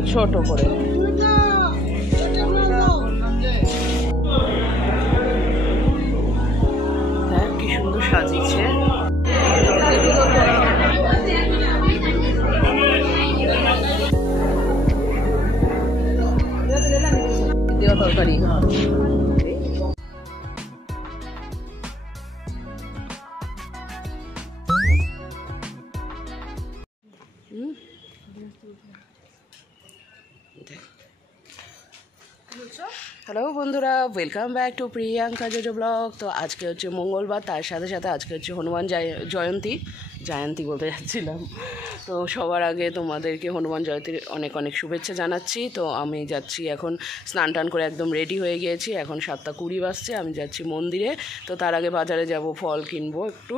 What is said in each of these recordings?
না ছোট করে। হ্যাঁ কি সুন্দর সাজিয়েছে। দেওয়া তরকারি হ্যালো বন্ধুরা, welcome back to Priyanka JoJo blog. তো আজকে হচ্ছে মঙ্গলবার, তার সাথে সাথে আজকে হচ্ছে হনুমান জয়ন্তী বলতে যাচ্ছিলাম। তো সবার আগে তোমাদেরকে হনুমান জয়ন্তীর অনেক অনেক শুভেচ্ছা জানাচ্ছি। তো আমি যাচ্ছি এখন, স্নান টান করে একদম রেডি হয়ে গিয়েছি। এখন 7:20 বাজছে, আমি যাচ্ছি মন্দিরে। তো তার আগে বাজারে যাব, ফল কিনবো একটু,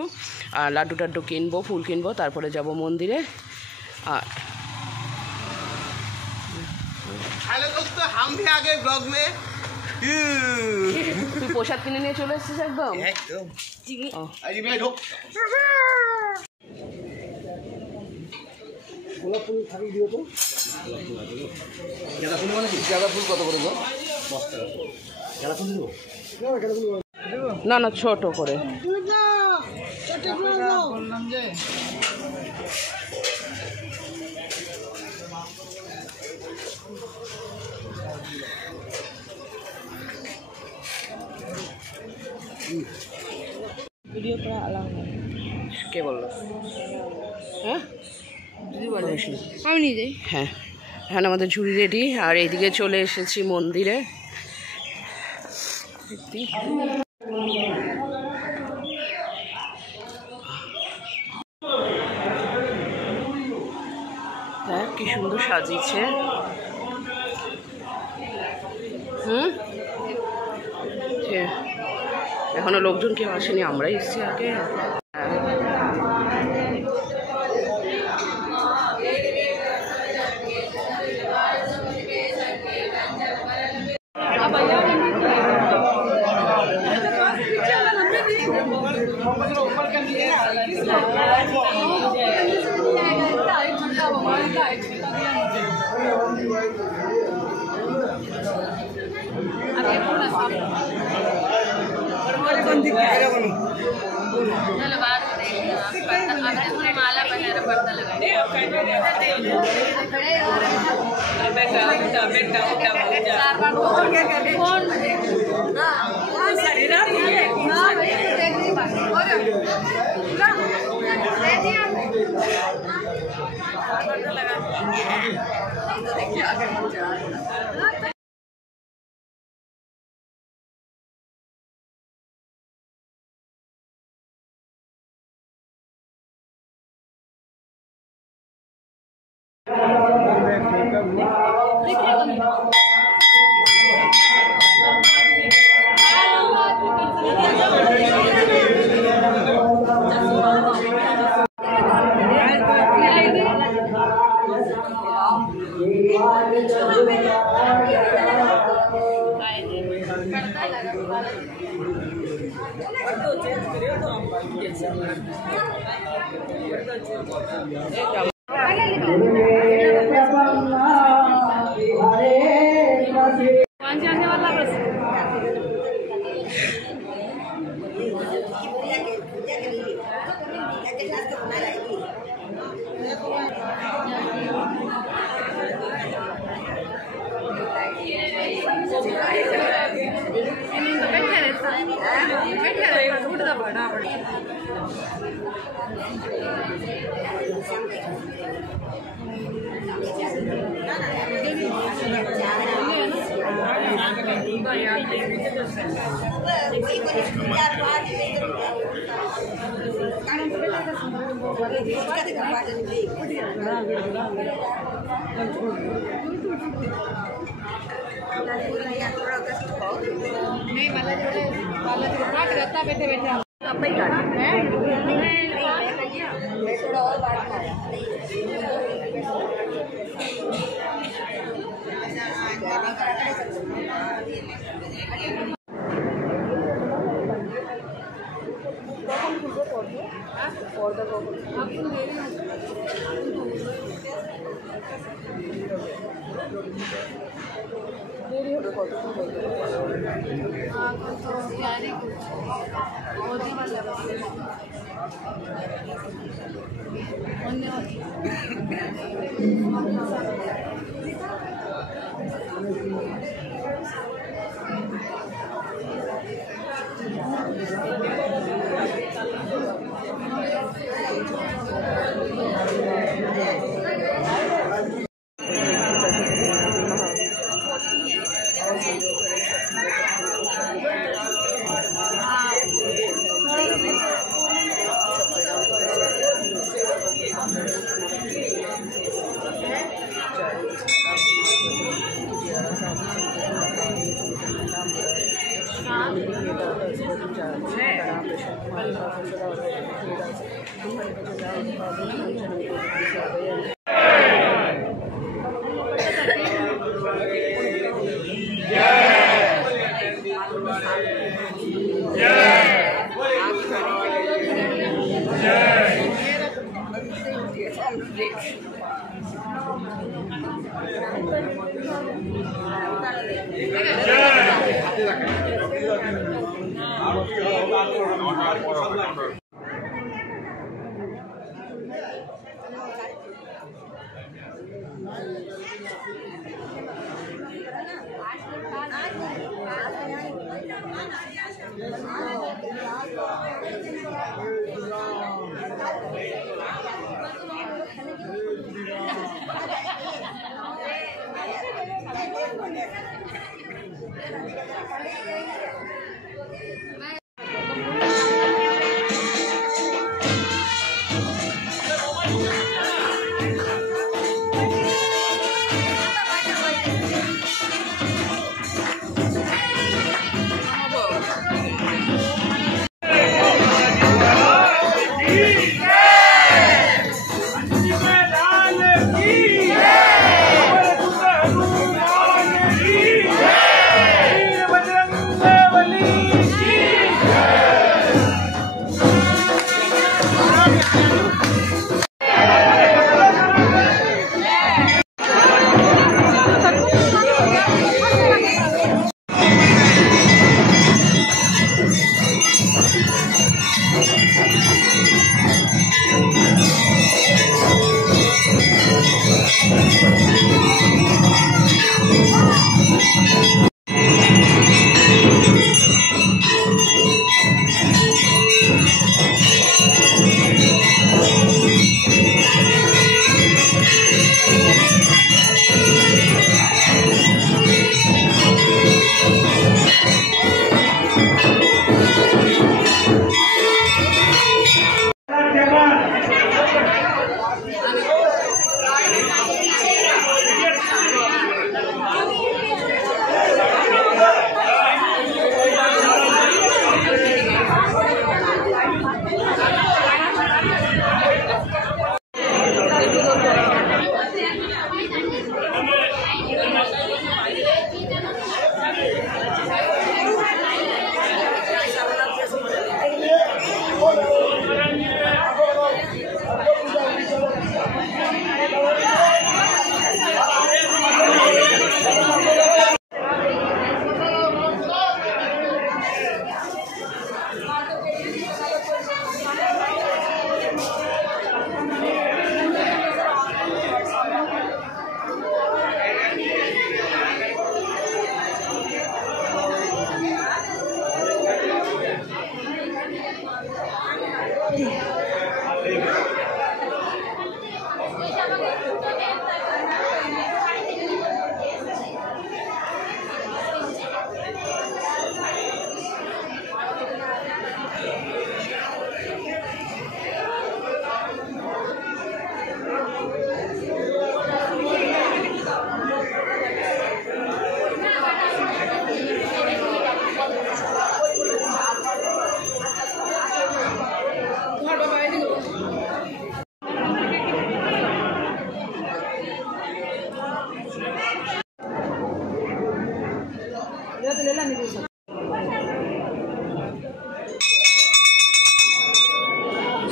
আর লাড্ডু টাড্ডু কিনবো, ফুল কিনবো, তারপরে যাব মন্দিরে। আর हेलो दोस्तों, हम भी आ गए ब्लॉग में। তুই প্রসাদ কিনে নিয়ে চলে এসেছিস একদম। গোলাপ ফুল থাকি দিও তো। গাঁদা ফুল মানে কি? গাঁদা ফুল কত করে গো? 10 টাকা। গাঁদা ফুল দেবো? না না ছোট করে। বললাম যে ভিডিও করা আলাম কে বললো? হ্যাঁ আমি নিজেই। হ্যাঁ হ্যাঁ, আমাদের ঝুড়ি রেডি। আর এইদিকে চলে এসেছি মন্দিরে। হ্যাঁ কি সুন্দর সাজিয়েছে। এখনো লোকজন কেউ আসেনি, আমরাই এসেছি আগে। माला वगैरह पर्दा लगाए जाने वाला बस नहीं वाला जो काट रहता बैठे बैठे आप ही काट है थोड़ा और बात पर्दा দেরি হবে কতক্ষণ বলতে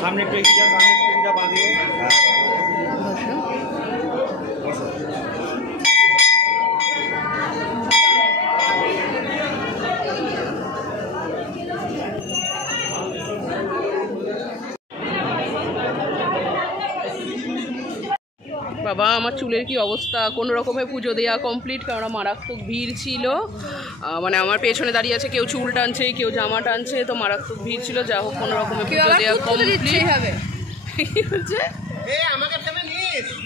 सामने बांधिए। বাবা আমার চুলের কি অবস্থা, কোনো রকমে পুজো দেওয়া কমপ্লিট, কারণ মারাত্মক ভিড় ছিল। মানে আমার পেছনে দাঁড়িয়ে আছে, কেউ চুল টানছে, কেউ জামা টানছে, তো মারাত্মক ভিড় ছিল। যা হোক কোনো রকমে পুজো দেওয়া কমপ্লিট। কি হচ্ছে?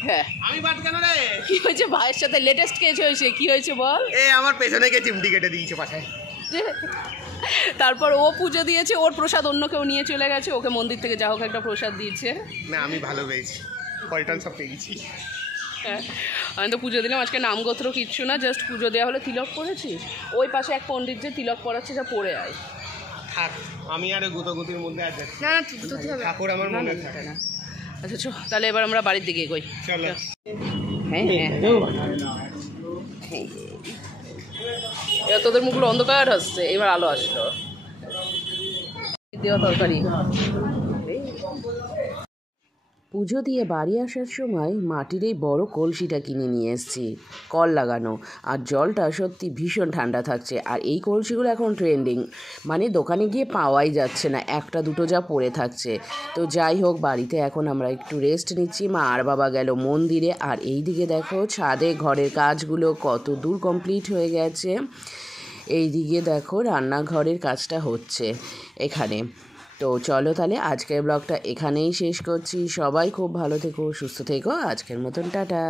হ্যাঁ আমি বাদ কেন রে? কি হয়েছে? ভাইয়ের সাথে লেটেস্ট কেস হয়েছে, কি হয়েছে বল? আমার পেছনে কে চিমটি কেটে দিয়েছে পাশায়। তারপর ও পুজো দিয়েছে, ওর প্রসাদ অন্য কেউ নিয়ে চলে গেছে, ওকে মন্দির থেকে যা হোক একটা প্রসাদ দিয়েছে। না আমি ভালো পেয়েছি, পল্টন সব পেয়েছি। হ্যাঁ আমি তো পুজো দিলাম, আজকে নামগোত্র কিচ্ছু না, জাস্ট পুজো দেওয়া হলে। তিলক পড়েছিস? ওই পাশে এক পণ্ডিত যে তিলক পড়াচ্ছে, যা পড়ে আয়। থাক, আমি আর গুতগুতির মধ্যে আর যাচ্ছি না না তুই হবে ঠাকুর আমার মনে থাকে না আচ্ছা চো, তাহলে এবার আমরা বাড়ির দিকে এগোই। চলো। হ্যাঁ হ্যাঁ এবার তোদের মুখগুলো অন্ধকার আসছে, এবার আলো আসলো। দেওয়া তরকারি। পুজো দিয়ে বাড়ি আসার সময় মাটির এই বড় কলসিটা কিনে নিয়ে এসেছি, কল লাগানো, আর জলটা সত্যি ভীষণ ঠান্ডা থাকছে। আর এই কলসিগুলো এখন ট্রেন্ডিং, মানে দোকানে গিয়ে পাওয়াই যাচ্ছে না, একটা দুটো যা পড়ে থাকছে। তো যাই হোক, বাড়িতে এখন আমরা একটু রেস্ট নিচ্ছি। মা আর বাবা গেল মন্দিরে, আর এই দিকে দেখো ছাদে ঘরের কাজগুলো কত দূর কমপ্লিট হয়ে গেছে। এই দিকে দেখো রান্নাঘরের কাজটা হচ্ছে এখানে। তো চলো তাহলে আজকের ব্লগটা এখানেই শেষ করছি। সবাই খুব ভালো থেকো, সুস্থ থেকো। আজকের মতন টাটা।